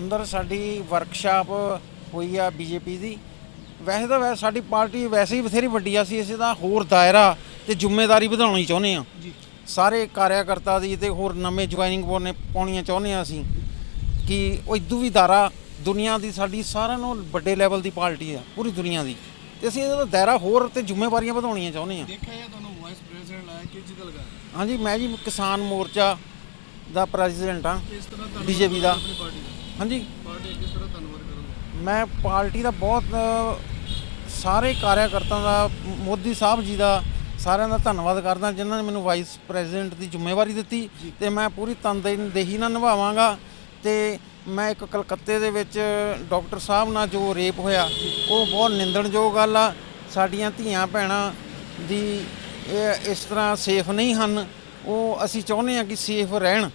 ਅੰਦਰ ਸਾਡੀ ਵਰਕਸ਼ਾਪ ਹੋਈ ਆ ਬੀਜੇਪੀ ਦੀ। ਵੈਸੇ ਤਾਂ ਵੈਸੇ ਸਾਡੀ ਪਾਰਟੀ ਵੈਸੇ ਹੀ ਬਥੇਰੀ ਵੱਡੀ ਆ ਸੀ ਅਸੀਂ ਤਾਂ ਹੋਰ ਦਾਇਰਾ ਤੇ ਜ਼ਿੰਮੇਵਾਰੀ ਵਧਾਉਣੀ ਚਾਹੁੰਦੇ ਆ। ਜੀ। ਸਾਰੇ ਕਾਰਿਆਕਰਤਾ ਦੀ ਤੇ ਹੋਰ ਨਵੇਂ ਜੁਆਇਨਿੰਗ ਪਾਉਣੇ ਪਾਉਣੀਆਂ ਚਾਹੁੰਦੇ ਆ ਅਸੀਂ ਕਿ ਉਹ ਇਦੋਂ ਵੀ ਦਾਇਰਾ ਦੁਨੀਆ ਦੀ ਸਾਡੀ ਸਾਰਿਆਂ ਨਾਲੋਂ ਵੱਡੇ ਲੈਵਲ ਦੀ ਪਾਰਟੀ ਆ ਪੂਰੀ ਦੁਨੀਆ ਦੀ। ਤੇ ਅਸੀਂ ਇਹਦਾ ਦਾਇਰਾ ਹੋਰ ਤੇ ਜ਼ਿੰਮੇਵਾਰੀਆਂ ਵਧਾਉਣੀਆਂ ਚਾਹੁੰਦੇ ਆ। ਦੇਖਿਆ ਜਾਂ ਤੁਹਾਨੂੰ ਵਾਈਸ ਪ੍ਰੈਜ਼ੀਡੈਂਟ ਲਾਇਆ ਕਿਸ ਚੀਜ਼ ਦਾ ਲਗਾ ਹਾਂਜੀ ਮੈਂ ਜੀ ਕਿਸਾਨ ਮੋਰਚਾ ਦਾ ਪ੍ਰੈਜ਼ੀਡੈਂਟ ਆ BJP ਦਾ। ਹਾਂਜੀ। ਪਾਰਟੀ ਕਿਸ ਤਰ੍ਹਾਂ ਧੰਨਵਾਦ ਕਰੋਗੇ? ਮੈਂ ਪਾਰਟੀ ਦਾ ਬਹੁਤ ਸਾਰੇ ਕਾਰਿਆਕਰਤਾਵਾਂ ਦਾ ਮੋਦੀ ਸਾਹਿਬ ਜੀ ਦਾ ਸਾਰਿਆਂ ਦਾ ਧੰਨਵਾਦ ਕਰਦਾ ਜਿਨ੍ਹਾਂ ਨੇ ਮੈਨੂੰ ਵਾਈਸ ਪ੍ਰੈਜ਼ੀਡੈਂਟ ਦੀ ਜ਼ਿੰਮੇਵਾਰੀ ਦਿੱਤੀ ਤੇ ਮੈਂ ਪੂਰੀ ਤਨਦੇਹੀ ਨਾਲ ਨਿਭਾਵਾਂਗਾ ਤੇ ਮੈਂ ਇੱਕ ਕਲਕੱਤੇ ਦੇ ਵਿੱਚ ਡਾਕਟਰ ਸਾਹਿਬ ਨਾਲ ਜੋ ਰੇਪ ਹੋਇਆ ਉਹ ਬਹੁਤ ਨਿੰਦਣਯੋਗ ਗੱਲ ਆ। ਸਾਡੀਆਂ ਧੀਆਂ ਭੈਣਾਂ ਦੀ ਇਸ ਤਰ੍ਹਾਂ ਸੇਫ ਨਹੀਂ ਹਨ। ਉਹ ਅਸੀਂ ਚਾਹੁੰਦੇ ਹਾਂ ਕਿ ਸੇਫ ਰਹਿਣ।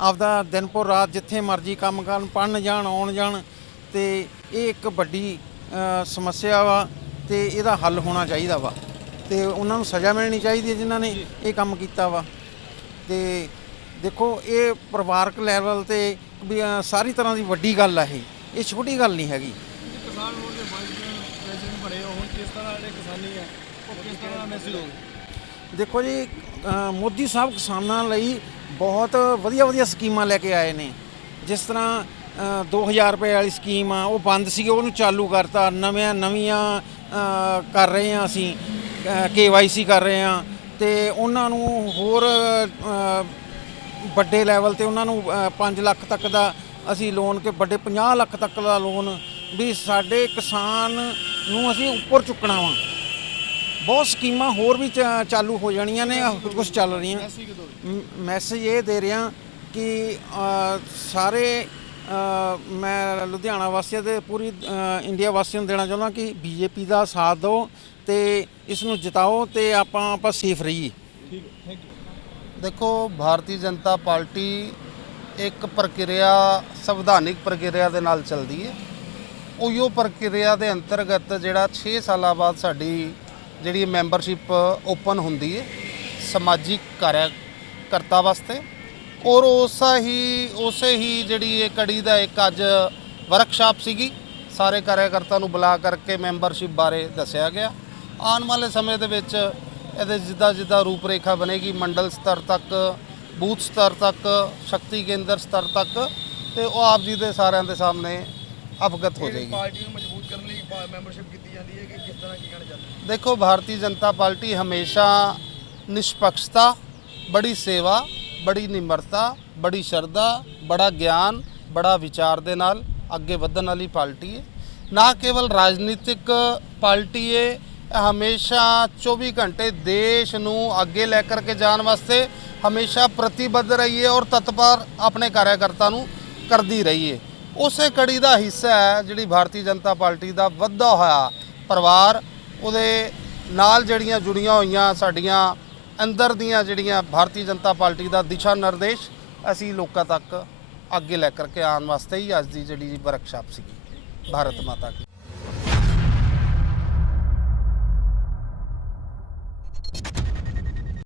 ਆਪਦਾ ਦਿਨਪੁਰ ਰਾਤ ਜਿੱਥੇ ਮਰਜ਼ੀ ਕੰਮ ਕਰਨ ਪੜਨ ਜਾਣ ਆਉਣ ਜਾਣ ਤੇ ਇਹ ਇੱਕ ਵੱਡੀ ਸਮੱਸਿਆ ਵਾ ਤੇ ਇਹਦਾ ਹੱਲ ਹੋਣਾ ਚਾਹੀਦਾ ਵਾ ਤੇ ਉਹਨਾਂ ਨੂੰ ਸਜ਼ਾ ਮਿਲਣੀ ਚਾਹੀਦੀ ਹੈ ਜਿਨ੍ਹਾਂ ਨੇ ਇਹ ਕੰਮ ਕੀਤਾ ਵਾ ਤੇ ਦੇਖੋ ਇਹ ਪਰਿਵਾਰਕ ਲੈਵਲ ਤੇ ਵੀ ਸਾਰੀ ਤਰ੍ਹਾਂ ਦੀ ਵੱਡੀ ਗੱਲ ਆ ਇਹ ਇਹ ਛੋਟੀ ਗੱਲ ਨਹੀਂ ਹੈਗੀ। ਤੁਸੀਂ ਕਿਸਾਨ ਮੋਰਚੇ ਦੇ ਵਾਈਸ ਪ੍ਰੈਜ਼ੀਡੈਂਟ ਬਣੇ ਹੋ ਹੁਣ ਕਿਸ ਤਰ੍ਹਾਂ ਜਿਹੜੇ ਕਿਸਾਨੀ ਹੈ ਉਹ ਕਿਸ ਤਰ੍ਹਾਂ ਮੈਸੇਜ ਹੋਵੇ ਦੇਖੋ ਜੀ ਮੋਦੀ ਸਾਹਿਬ ਕਿਸਾਨਾਂ ਲਈ ਬਹੁਤ ਵਧੀਆ ਵਧੀਆ ਸਕੀਮਾਂ ਲੈ ਕੇ ਆਏ ਨੇ। ਜਿਸ ਤਰ੍ਹਾਂ ਅ, 2000 ਰੁਪਏ ਵਾਲੀ ਸਕੀਮ ਆ ਉਹ ਬੰਦ ਸੀ ਉਹਨੂੰ ਚਾਲੂ ਕਰਤਾ। ਨਵੀਆਂ ਨਵੀਆਂ ਕਰ ਰਹੇ ਆ ਅਸੀਂ ਕੇਵਾਈਸੀ ਕਰ ਰਹੇ ਆ ਤੇ ਉਹਨਾਂ ਨੂੰ ਹੋਰ ਵੱਡੇ ਲੈਵਲ ਤੇ ਉਹਨਾਂ ਨੂੰ 5 ਲੱਖ ਤੱਕ ਦਾ ਅਸੀਂ ਲੋਨ ਕੇ ਵੱਡੇ 50 ਲੱਖ ਤੱਕ ਦਾ ਲੋਨ ਵੀ ਸਾਡੇ ਕਿਸਾਨ ਨੂੰ ਅਸੀਂ ਉੱਪਰ ਚੁੱਕਣਾ ਵਾ। ਬਹੁਤ ਸਕੀਮਾਂ ਹੋਰ ਵੀ ਚ- ਚਾਲੂ ਹੋ ਜਾਣੀਆਂ ਨੇ ਕੁਝ ਚੱਲ ਰਹੀਆਂ। ਮ- ਮੈਸੇਜ ਇਹ ਦੇ ਰਿਹਾ ਕਿ ਅ, ਸਾਰੇ ਅ, ਮੈਂ ਲੁਧਿਆਣਾ ਵਾਸੀਆਂ ਤੇ ਪੂਰੀ ਅ, ਇੰਡੀਆ ਵਾਸੀਆਂ ਨੂੰ ਦੇਣਾ ਚਾਹੁੰਦਾ ਕਿ ਬੀਜੇਪੀ ਦਾ ਸਾਥ ਦਿਓ ਤੇ ਇਸ ਨੂੰ ਜਿਤਾਓ ਤੇ ਆਪਾਂ ਆਪਾਂ ਸੇਫ ਰਹੀਏ। ਠੀਕ ਥੈਂਕ ਯੂ ਦੇਖੋ ਭਾਰਤੀ ਜਨਤਾ ਪਾਰਟੀ ਇੱਕ ਪ੍ਰਕਿਰਿਆ ਸੰਵਿਧਾਨਿਕ ਪ੍ਰਕਿਰਿਆ ਦੇ ਨਾਲ ਚੱਲਦੀ ਹੈ। ਉਹੀਓ ਪ੍ਰਕਿਰਿਆ ਦੇ ਅੰਤਰਗਤ ਜਿਹੜਾ 6 ਸਾਲਾਂ ਬਾਅਦ ਸਾਡੀ ਜਿਹੜੀ ਮੈਂਬਰਸ਼ਿਪ ਓਪਨ ਹੁੰਦੀ ਹੈ ਸਮਾਜਿਕ ਕਾਰਿਆਕਰਤਾ ਵਾਸਤੇ। ਔਰ ਉਸਾ ਹੀ ਉਸੇ ਹੀ ਜਿਹੜੀ ਇਹ ਕੜੀ ਦਾ ਇੱਕ ਅੱਜ ਵਰਕਸ਼ਾਪ ਸੀਗੀ ਸਾਰੇ ਕਾਰਿਆਕਰਤਾ ਨੂੰ ਬੁਲਾ ਕਰਕੇ ਮੈਂਬਰਸ਼ਿਪ ਬਾਰੇ ਦੱਸਿਆ ਗਿਆ। ਆਉਣ ਵਾਲੇ ਸਮੇਂ ਦੇ ਵਿੱਚ ਇਹਦੇ ਜਿੱਦਾਂ ਜਿੱਦਾਂ ਰੂਪਰੇਖਾ ਬਣੇਗੀ ਮੰਡਲ ਸਤਰ ਤੱਕ ਬੂਥ ਸਤਰ ਤੱਕ ਸ਼ਕਤੀ ਕੇਂਦਰ ਸਤਰ ਤੱਕ ਤੇ ਉਹ ਆਪ ਜੀ ਦੇ ਸਾਰਿਆਂ ਦੇ ਸਾਹਮਣੇ ਅਵਗਤ ਹੋ ਜਾਏਗੀ। ਮੈਂਬਰਸ਼ਿਪ ਕੀਤੀ ਜਾਂਦੀ ਹੈ ਕਿ ਕਿਸ ਤਰ੍ਹਾਂ ਕੀ ਕਹਿਣਾ ਚਾਹੁੰਦੇ ਦੇਖੋ, ਭਾਰਤੀ ਜਨਤਾ ਪਾਰਟੀ ਹਮੇਸ਼ਾ ਨਿਸ਼ਪਕਸ਼ਤਾ ਬੜੀ ਸੇਵਾ, ਬੜੀ ਨਿਮਰਤਾ, ਬੜੀ ਸ਼ਰਧਾ, ਬੜਾ ਗਿਆਨ, ਬੜਾ ਵਿਚਾਰ ਦੇ ਨਾਲ ਅੱਗੇ ਵਧਣ ਵਾਲੀ ਪਾਰਟੀ ਹੈ। ਨਾ ਕੇਵਲ ਰਾਜਨੀਤਿਕ ਪਾਰਟੀ ਹੈ ਹਮੇਸ਼ਾ 24 ਘੰਟੇ ਦੇਸ਼ ਨੂੰ ਅੱਗੇ ਲੈ ਕਰਕੇ ਜਾਣ ਵਾਸਤੇ ਹਮੇਸ਼ਾ ਪ੍ਰਤੀਬੱਧ ਰਹੀਏ ਔਰ ਤਤਪਰ ਆਪਣੇ ਕਾਰਿਆਕਰਤਾ ਨੂੰ ਕਰਦੀ ਰਹੀਏ ਉਸੇ ਕੜੀ ਦਾ ਹਿੱਸਾ ਹੈ ਜਿਹੜੀ ਭਾਰਤੀ ਜਨਤਾ ਪਾਰਟੀ ਦਾ ਵੱਧਾ ਹੋਇਆ ਪਰਿਵਾਰ। ਉਹਦੇ ਨਾਲ ਜਿਹੜੀਆਂ ਜੁੜੀਆਂ ਹੋਈਆਂ ਸਾਡੀਆਂ ਅੰਦਰ ਦੀਆਂ ਜਿਹੜੀਆਂ ਭਾਰਤੀ ਜਨਤਾ ਪਾਰਟੀ ਦਾ ਦਿਸ਼ਾ ਨਿਰਦੇਸ਼, ਅਸੀਂ ਲੋਕਾਂ ਤੱਕ ਅੱਗੇ ਲੈ ਕਰਕੇ ਆਉਣ ਵਾਸਤੇ ਹੀ ਅੱਜ ਦੀ ਜਿਹੜੀ ਵਰਕਸ਼ਾਪ ਸੀਗੀ, ਭਾਰਤ ਮਾਤਾ